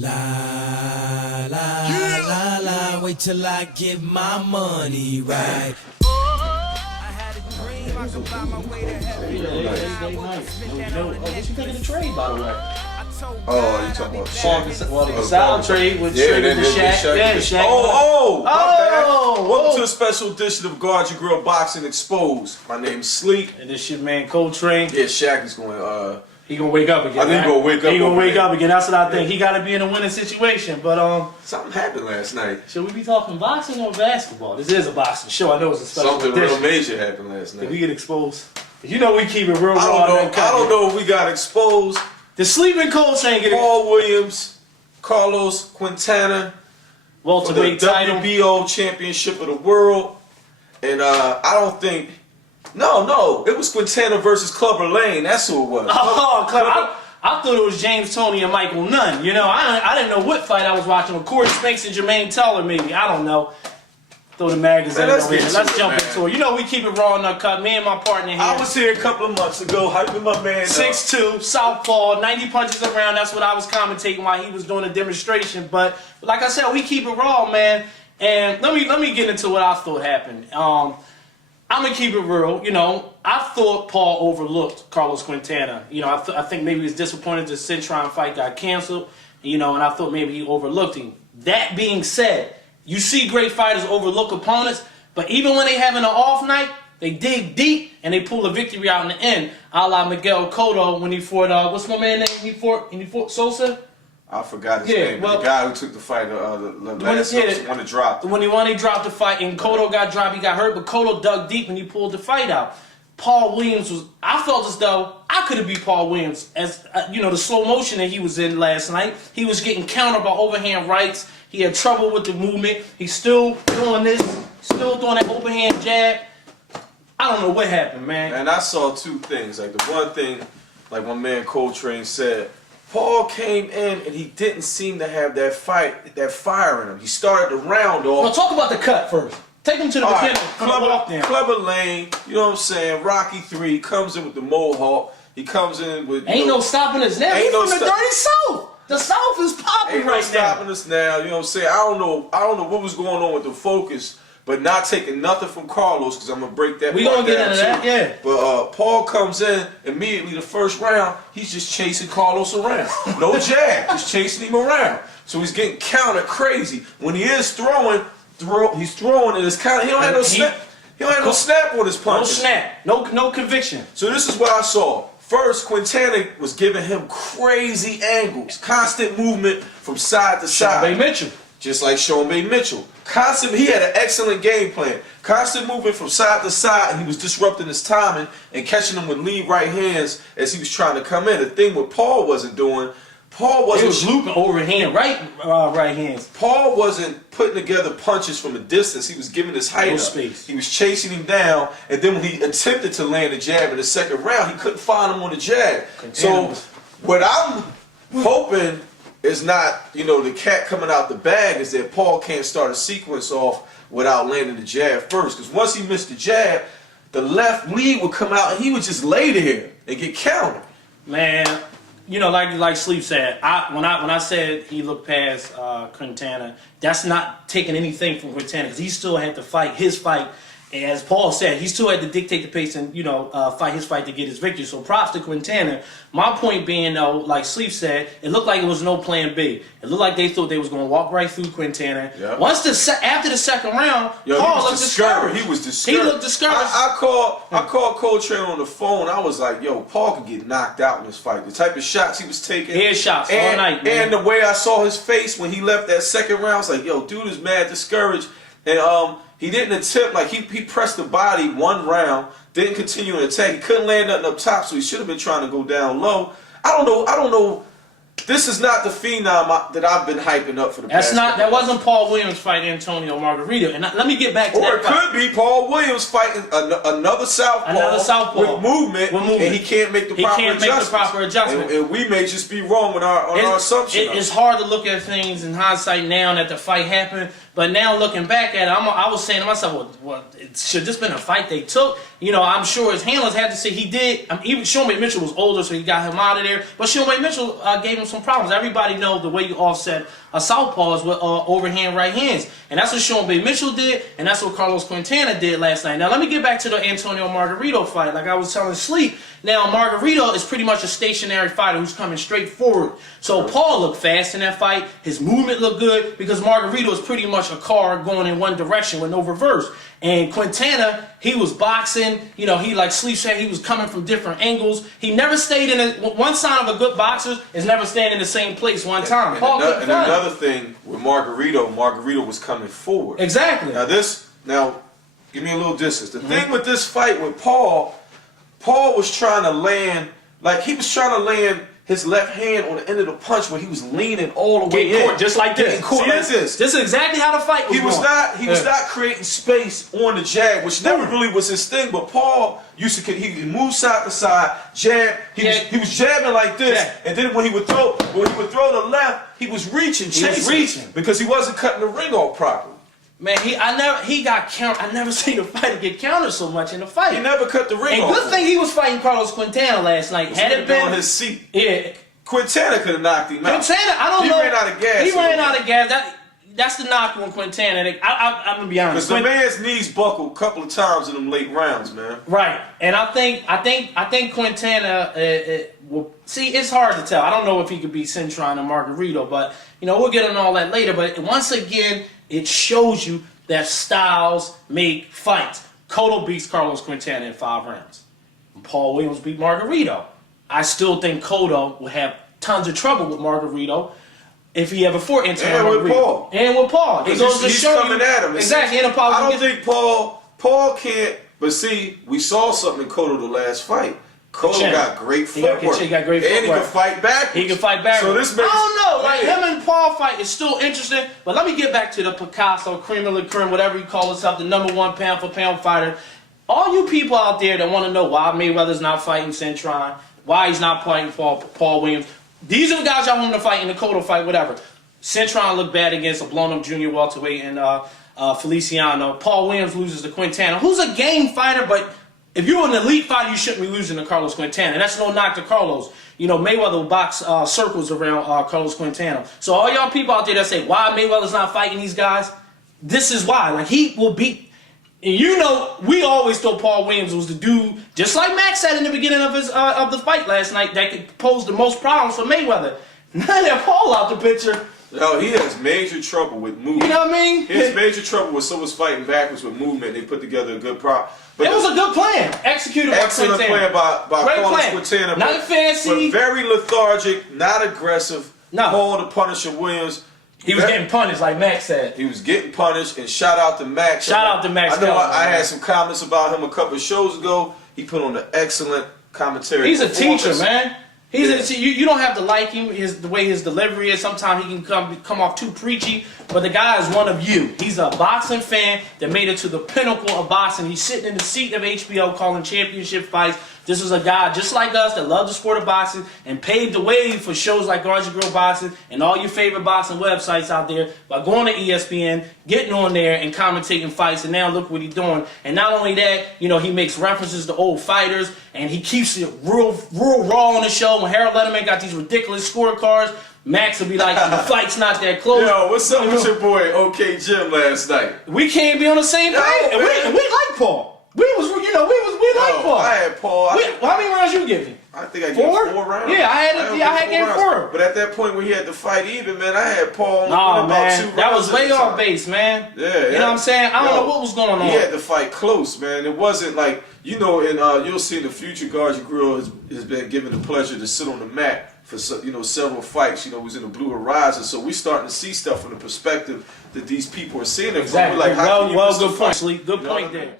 La la la la, wait till I get my money right. I had a dream I could buy my way to heaven. What you think of the trade, by the way? Oh, you talking about Shaq? Well, the South trade with yeah, traded to Shaq. Yeah, Shaq. Oh, my bad. Welcome to oh. a special edition of Guard Your Grill Boxing Exposed. My name's Sleek. And this your man Coltrane. Yeah, Shaq is going. He gonna wake up again. I think he gonna wake up. He gonna wake there. up again. That's what I think. He gotta be in a winning situation. But Something happened last night. should we be talking boxing or basketball? This is a boxing show. I know it's a special Something edition. real major happened last night. Did we get exposed? You know we keep it real raw. I don't know if we got exposed. The sleeping Coltrane get Paul Williams, Carlos Quintana, for welterweight the title. WBO Championship of the World, and I don't think. No, it was Quintana versus Clubber Lane. That's who it was. Oh, I thought it was James Toney and Michael Nunn. You know, I didn't know what fight I was watching. With Corey Spinks and Jermaine Teller, maybe. I don't know. Throw the magazine Man, let's over here. get Let's to it, jump man. into it. You know we keep it raw and uncut. Me and my partner here. I was here a couple of months ago, hyping my man up. 6'2", southpaw, 90 punches around. That's what I was commentating while he was doing a demonstration. But like I said, we keep it raw, man. And let me get into what I thought happened. I'm gonna keep it real. You know, I thought Paul overlooked Carlos Quintana. You know, I think maybe he was disappointed the Cintron fight got canceled. You know, and I thought maybe he overlooked him. That being said, you see great fighters overlook opponents, but even when they having an off night, they dig deep and they pull a victory out in the end. A la Miguel Cotto when he fought what's my man name? He fought Sosa. I forgot his name. Well, the guy who took the fight, the last one that dropped. When he dropped the fight and Cotto got dropped, he got hurt, but Cotto dug deep and he pulled the fight out. Paul Williams I felt as though I could have beat Paul Williams as, you know, the slow motion that he was in last night. He was getting countered by overhand rights. He had trouble with the movement. He's still doing this, still doing that overhand jab. I don't know what happened, man. And I saw two things. Like the one thing, like my man Coltrane said, Paul came in and he didn't seem to have that fire in him. He started the round off. Now talk about the cut first. Take him to the beginning. Clubber Lane, you know what I'm saying? Rocky 3 comes in with the mohawk. He comes in with ain't no stopping us now. He's from the dirty South. The South is popping right now. Ain't no stopping us now. You know what I'm saying? I don't know what was going on with the focus, but not taking nothing from Carlos because I'm gonna break that. We gonna get into that, yeah. But Paul comes in immediately the first round. He's just chasing Carlos around. No jab, just chasing him around. So he's getting countered crazy. When he is throwing, he's throwing and it's kind of he don't have no snap. He don't have no snap on his punches. No snap. No conviction. So this is what I saw. First, Quintana was giving him crazy angles, constant movement from side to side. Sean B. Mitchell. Just like Sean B. Mitchell. He had an excellent game plan. Constant movement from side to side, and he was disrupting his timing and catching him with lead right hands as he was trying to come in. The thing what Paul wasn't doing, He was looping overhand, right hands. Paul wasn't putting together punches from a distance. He was giving his height up. Space. He was chasing him down, and then when he attempted to land a jab in the second round, he couldn't find him on the jab. So what I'm hoping is not, you know, the cat coming out the bag, is that Paul can't start a sequence off without landing the jab first. Because once he missed the jab, the left lead would come out, and he would just lay there and get countered. Man. You know, like Sleep said, when I said he looked past Quintana, that's not taking anything from Quintana because he still had to fight his fight. As Paul said, he still had to dictate the pace and, you know, fight his fight to get his victory. So props to Quintana. My point being, though, like Sleep said, it looked like it was no plan B. It looked like they thought they was going to walk right through Quintana. Yep. After the second round, Paul looked discouraged. He was discouraged. He looked discouraged. I called Coltrane on the phone. I was like, yo, Paul could get knocked out in this fight. The type of shots he was taking. Headshots all night, man. And the way I saw his face when he left that second round, I was like, yo, dude is mad discouraged. And he didn't attempt, like he pressed the body one round, didn't continue an attack. He couldn't land nothing up top, so he should have been trying to go down low. I don't know. This is not the phenom that I've been hyping up for the past. That wasn't Paul Williams fighting Antonio Margarito. And let me get back to that. Or it could be Paul Williams fighting another southpaw with movement, and he can't make the proper adjustment. And we may just be wrong with our assumption. It's hard to look at things in hindsight now that the fight happened, But now looking back at it, I was saying to myself, well, should this been a fight they took? You know, I'm sure his handlers had to say he did. Even Sean Mitchell was older, so he got him out of there. But Sean Mitchell gave him some problems. Everybody knows the way you offset a southpaw is with overhand right hands. And that's what Sean Mitchell did, and that's what Carlos Quintana did last night. Now, let me get back to the Antonio Margarito fight. Like I was telling Sleep, now Margarito is pretty much a stationary fighter who's coming straight forward. So Paul looked fast in that fight. His movement looked good because Margarito is pretty much a car going in one direction with no reverse. And Quintana, he was boxing. You know, he, like Sleep said, he was coming from different angles. He never stayed in one sign of a good boxer is never staying in the same place one time. And another thing with Margarito was coming forward. Exactly. Now, give me a little distance. The thing with this fight with Paul was trying to land, like he was trying to land his left hand on the end of the punch where he was leaning all the way in. Just like this. Getting caught like this. This is exactly how the fight was going. He was not creating space on the jab, which never really was his thing. But Paul he moved side to side, jab. He was jabbing like this, and then when he would throw the left, he was reaching, chasing, because he wasn't cutting the ring off properly. Man, he got counted. I never seen a fighter get counted so much in a fight. He never cut the ring off. And good thing he was fighting Carlos Quintana last night. Had it been on his seat, yeah, Quintana could have knocked him out. Quintana, I don't know. He ran out of gas. He ran out of gas. That's the knock on Quintana. I'm gonna be honest. Because the man's knees buckled a couple of times in them late rounds, man. Right, and I think Quintana will see. It's hard to tell. I don't know if he could beat Cintron and Margarito, but you know we'll get on all that later. But once again, it shows you that styles make fights. Cotto beats Carlos Quintana in 5 rounds. Paul Williams beat Margarito. I still think Cotto will have tons of trouble with Margarito if he ever fought Antonio Margarito. And with Paul. He's coming at him. Exactly. I don't think Paul can't. But see, we saw something in Cotto the last fight. Cotto got great footwork. He got great footwork. And he can fight back. He can fight back. So this makes, I don't know. Like him and Paul fight is still interesting. But let me get back to the Picasso, cream of the creme, whatever you call yourself, the #1 pound for pound fighter. All you people out there that want to know why Mayweather's not fighting Cintron, why he's not fighting Paul Williams, these are the guys y'all want to fight in the Cotto fight, whatever. Cintron looked bad against a blown-up junior welterweight and Feliciano. Paul Williams loses to Quintana, who's a game fighter, but if you're an elite fighter, you shouldn't be losing to Carlos Quintana. And that's no knock to Carlos. You know, Mayweather will box circles around Carlos Quintana. So all y'all people out there that say, why Mayweather's not fighting these guys, this is why. Like, he will beat. And you know, we always thought Paul Williams was the dude, just like Max said in the beginning of his of the fight last night, that could pose the most problems for Mayweather. Now that Paul out the picture. No, he has major trouble with movement. You know what I mean? He has major trouble with someone's fighting backwards with movement. They put together a good prop. But it was a good plan. Executed by Quintana. Excellent plan by Carlos Quintana. Not fancy. But very lethargic, not aggressive. No. Paul the Punisher Williams. He was getting punished, like Max said. He was getting punished, and shout out to Max. Shout out to Max. I know I had some comments about him a couple of shows ago. He put on an excellent commentary. He's a teacher, man. You don't have to like him, the way his delivery is. Sometimes he can come off too preachy, but the guy is one of you. He's a boxing fan that made it to the pinnacle of boxing. He's sitting in the seat of HBO calling championship fights. This is a guy just like us that loves the sport of boxing and paved the way for shows like Garza Grill Boxing and all your favorite boxing websites out there by going to ESPN, getting on there and commentating fights, and now look what he's doing. And not only that, you know, he makes references to old fighters, and he keeps it real raw on the show. When Harold Letterman got these ridiculous scorecards, Max will be like, the fight's not that close. Yo, what's up with your boy OK Jim last night? We can't be on the same page. And we like Paul. We like Paul. I had Paul. How many rounds you give him? I think I gave 4 rounds. Yeah, I had gave 4. But at that point when he had to fight even, man, I had Paul about 2 rounds. That was way off base, man. Yeah. You know what I'm saying? I don't know what was going on. He had to fight close, man. It wasn't like, you know, and you'll see in the future, Garza Grill has been given the pleasure to sit on the mat for, you know, several fights. You know, he was in the Blue Horizon, so we're starting to see stuff from the perspective that these people are seeing it from. Exactly. We're like, how can you miss the good fight? point, Sleep. Good point there.